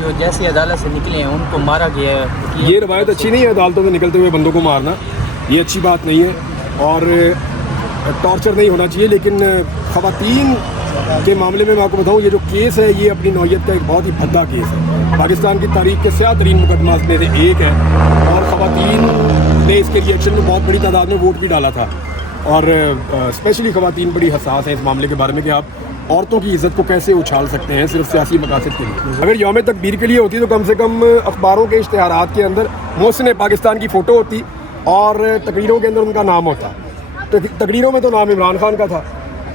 جو جیسے عدالت سے نکلے ہیں ان کو مارا گیا ہے. یہ روایت اچھی نہیں ہے عدالتوں میں نکلتے ہوئے بندوں کو مارنا, یہ اچھی بات نہیں ہے اور ٹارچر نہیں ہونا چاہیے. لیکن خواتین کے معاملے میں آپ کو بتاؤں یہ جو کیس ہے یہ اپنی نوعیت کا ایک بہت ہی بھدا کیس ہے. پاکستان کی تاریخ کے سیاہ ترین مقدمات میں سے ایک ہے اور خواتین نے اس کے ریئیکشن میں بہت بڑی تعداد میں ووٹ بھی ڈالا تھا. اور اسپیشلی خواتین بڑی حساس ہیں اس معاملے کے بارے میں کہ آپ عورتوں کی عزت کو کیسے اچھال سکتے ہیں صرف سیاسی مقاصد کے لیے. اگر یوم تکبیر کے لیے ہوتی تو کم سے کم اخباروں کے اشتہارات کے اندر محسن پاکستان کی فوٹو ہوتی اور تقریروں کے اندر ان کا نام ہوتا. تقریروں میں تو نام عمران خان کا تھا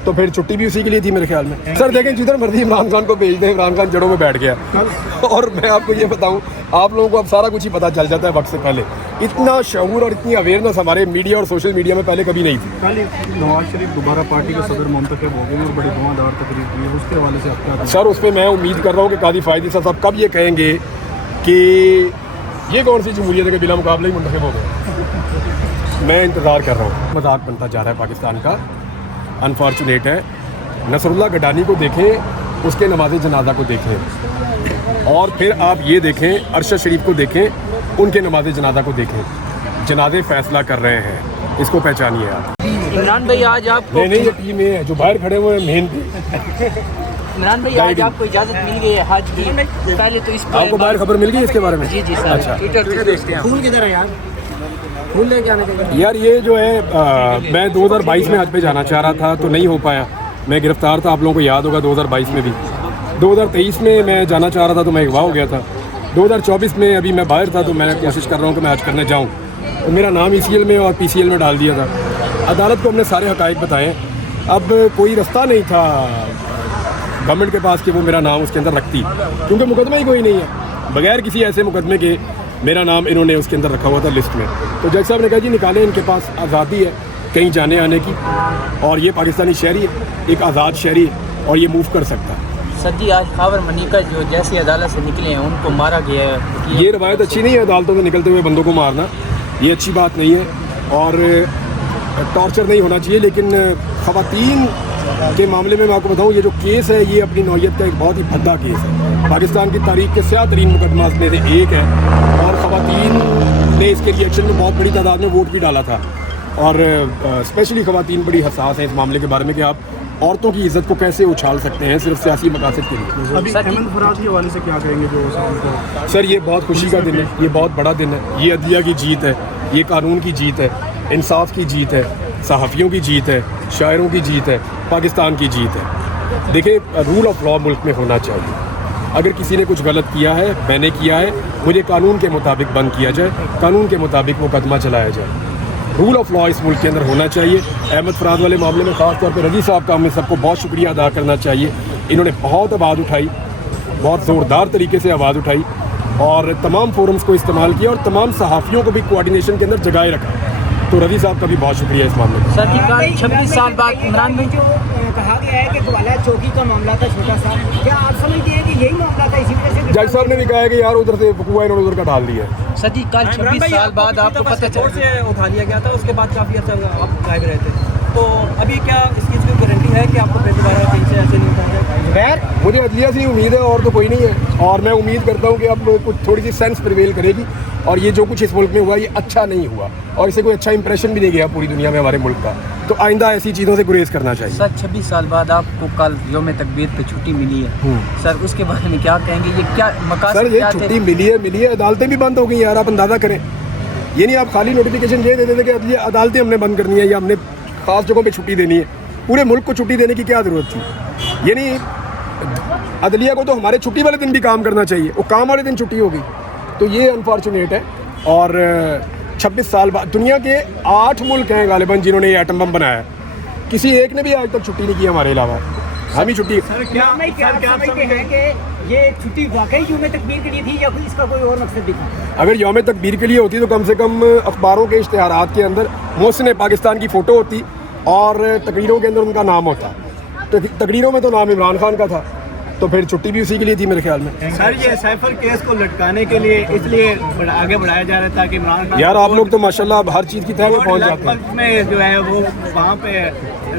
تو پھر چھٹی بھی اسی کے لیے تھی میرے خیال میں. سر دیکھیں جدھر مرضی عمران خان کو بھیج دیں, عمران خان جڑوں میں بیٹھ گیا. اور میں آپ کو یہ بتاؤں آپ لوگوں کو اب سارا کچھ ہی پتہ چل جاتا ہے وقت سے پہلے. اتنا شعور اور اتنی اویئرنیس ہمارے میڈیا اور سوشل میڈیا میں پہلے کبھی نہیں تھی. کل نواز شریف دوبارہ پارٹی کے صدر منتخب ہو گئے اور بڑی دھواں تقریر کی ہے, اس کے حوالے سے آپ کیا؟ سر اس پہ میں امید کر رہا ہوں کہ قاضی فائدی صاحب کب یہ کہیں گے کہ یہ کون سی جمہوریت ہے کہ بلا مقابلہ ہی منتخب ہو گئے. میں انتظار کر رہا ہوں. مذاق بنتا جا رہا ہے پاکستان کا, انفارچونیٹ ہے. نصر اللہ گڈانی کو دیکھیں, اس کے نماز جنازہ کو دیکھیں اور پھر آپ یہ دیکھیں ارشد شریف کو دیکھیں, ان کے نماز جنازہ کو دیکھیں. جنازے فیصلہ کر رہے ہیں, اس کو پہچانیے آپ. عمران بھائی آج آپ کو نہیں یہ ٹیم ہے جو باہر کھڑے ہوئے ہیں مین. عمران بھائی آج آپ کو اجازت مل گئی ہے حج کی, پہلے تو اس آپ کو باہر خبر مل گئی اس کے بارے میں؟ جی جی سر. اچھا ٹویٹر پہ دیکھتے ہیں. پھول کدھر ہے یار؟ پھول لے کے آنے کے یار یہ جو ہے میں 2022 میں حج پہ جانا چاہ رہا تھا تو نہیں ہو پایا. میں گرفتار تھا, آپ لوگوں کو یاد ہوگا 2022 میں بھی. 2023 میں میں جانا چاہ رہا تھا تو میں اغوا ہو گیا تھا. 2024 میں ابھی میں باہر تھا تو میں کوشش کر رہا ہوں کہ میں حج کرنے جاؤں. میرا نام ECL میں اور PCL میں ڈال دیا تھا. عدالت کو ہم نے سارے حقائق بتائے. اب کوئی رستہ نہیں تھا گورنمنٹ کے پاس کہ وہ میرا نام اس کے اندر رکھتی, کیونکہ مقدمہ ہی کوئی نہیں ہے. بغیر کسی ایسے مقدمے کے میرا نام انہوں نے اس کے اندر رکھا ہوا تھا لسٹ میں. تو جج صاحب نے کہا جی نکالیں, ان کے پاس آزادی ہے کہیں جانے آنے کی اور یہ پاکستانی شہری ہے, ایک آزاد شہری ہے اور یہ موو کر سکتا ہے. سر جی آج خاور منیکا جو جیسے عدالت سے نکلے ہیں ان کو مارا گیا ہے. یہ روایت اچھی نہیں ہے عدالتوں میں نکلتے ہوئے بندوں کو مارنا, یہ اچھی بات نہیں ہے اور ٹارچر نہیں ہونا چاہیے. لیکن خواتین کے معاملے میں آپ کو بتاؤں یہ جو کیس ہے یہ اپنی نوعیت کا ایک بہت ہی بھدا کیس ہے. پاکستان کی تاریخ کے سیاہ ترین مقدمات میں سے ایک ہے اور خواتین نے اس کے ریئیکشن میں بہت بڑی تعداد میں ووٹ بھی ڈالا تھا. اور اسپیشلی خواتین بڑی حساس ہیں اس معاملے کے بارے میں کہ آپ عورتوں کی عزت کو کیسے اچھال سکتے ہیں صرف سیاسی مقاصد کے لیے. ابھی احمد فراز کے حوالے سے کیا کہیں گے جو سر یہ بہت خوشی کا دن ہے, یہ بہت بڑا دن ہے. یہ عدلیہ کی جیت ہے, یہ قانون کی جیت ہے, انصاف کی جیت ہے, صحافیوں کی جیت ہے, شاعروں کی جیت ہے, پاکستان کی جیت ہے. دیکھیں رول آف لا ملک میں ہونا چاہیے. اگر کسی نے کچھ غلط کیا ہے, میں نے کیا ہے, مجھے قانون کے مطابق بند کیا جائے, قانون کے مطابق مقدمہ چلایا جائے. رول آف لا اس ملک کے اندر ہونا چاہیے. احمد فراز والے معاملے میں خاص طور پہ رضی صاحب کا ہمیں سب کو بہت شکریہ ادا کرنا چاہیے. انہوں نے بہت آواز اٹھائی, بہت زوردار طریقے سے آواز اٹھائی اور تمام فورمز کو استعمال کیا اور تمام صحافیوں کو بھی کوآرڈینیشن کے اندر جگائے رکھا. تو رضی صاحب کا بھی بہت شکریہ اس معاملے میں. سر جی 26 سال بعد عمران بھائی جو کہا گیا ہے کہ گوالیار چوکی کا معاملہ تھا چھوٹا سا, کیا آپ سمجھتے ہیں کہ یہی معاملہ تھا, اسی وجہ سے جج صاحب نے بھی کہا ہے کہ یار ادھر سے بکوا انہوں نے ادھر کا ڈال دیا ہے. سر جی کل 26 سال بعد آپ کو پتہ چلا سے اٹھا لیا گیا تھا, اس کے بعد کافی عرصہ آپ غائب رہے تھے, تو ابھی کیا اس چیز کی گارنٹی ہے کہ آپ کو پھر دوبارہ کہیں سے ایسے نہیں اٹھایا جائے؟ مجھے عدلیہ سے امید ہے اور تو کوئی نہیں ہے, اور میں امید کرتا ہوں کہ اب کچھ تھوڑی سی سینس پریویل کرے گی اور یہ جو کچھ اس ملک میں ہوا یہ اچھا نہیں ہوا اور اسے کوئی اچھا امپریشن بھی نہیں گیا پوری دنیا میں ہمارے ملک کا. تو آئندہ ایسی چیزوں سے گریز کرنا چاہیے. سر 26 سال بعد آپ کو کل یوم تکبیر پہ چھٹی ملی ہے سر, اس کے بارے میں کیا کہیں گے؟ یہ کیا مقاصد سر یہ چھٹی ملی ہے, عدالتیں بھی بند ہو گئی یار, آپ اندازہ کریں. یہ نہیں آپ خالی نوٹیفیکیشن یہ دیتے تھے کہ عدالتیں ہم نے بند کرنی ہے یا ہم نے خاص جگہوں پہ چھٹی دینی ہے. پورے ملک کو چھٹی دینے کی کیا ضرورت تھی؟ یعنی عدلیہ کو تو ہمارے چھٹی والے دن بھی کام کرنا چاہیے, وہ کام والے دن چھٹی ہوگی. تو یہ انفارچونیٹ ہے. اور 26 سال بعد دنیا کے 8 ملک ہیں غالباً جنہوں نے یہ ایٹم بم بنایا ہے, کسی ایک نے بھی آج تک چھٹی نہیں کی ہمارے علاوہ. ہم ہی چھٹی. یہ چھٹی واقعی یوم تکبیر کے لیے تھی یا اس کا کوئی اور مقصد بھی تھا؟ اگر یوم تکبیر کے لیے ہوتی تو کم سے کم اخباروں کے اشتہارات کے اندر محسن پاکستان کی فوٹو ہوتی اور تقریروں کے اندر ان کا نام ہوتا. تقریروں میں تو نام عمران خان کا تھا تو پھر چھٹی بھی اسی کے لیے تھی میرے خیال میں. سر یہ سیف کیس کو لٹکانے کے لیے اس لیے آگے بڑھایا جا رہا تھا کہ عمران خان یار آپ لوگ تو ماشاءاللہ ہر چیز کی تہہ میں پہنچ جاتے ہیں. میں جو ہے وہ وہاں پہ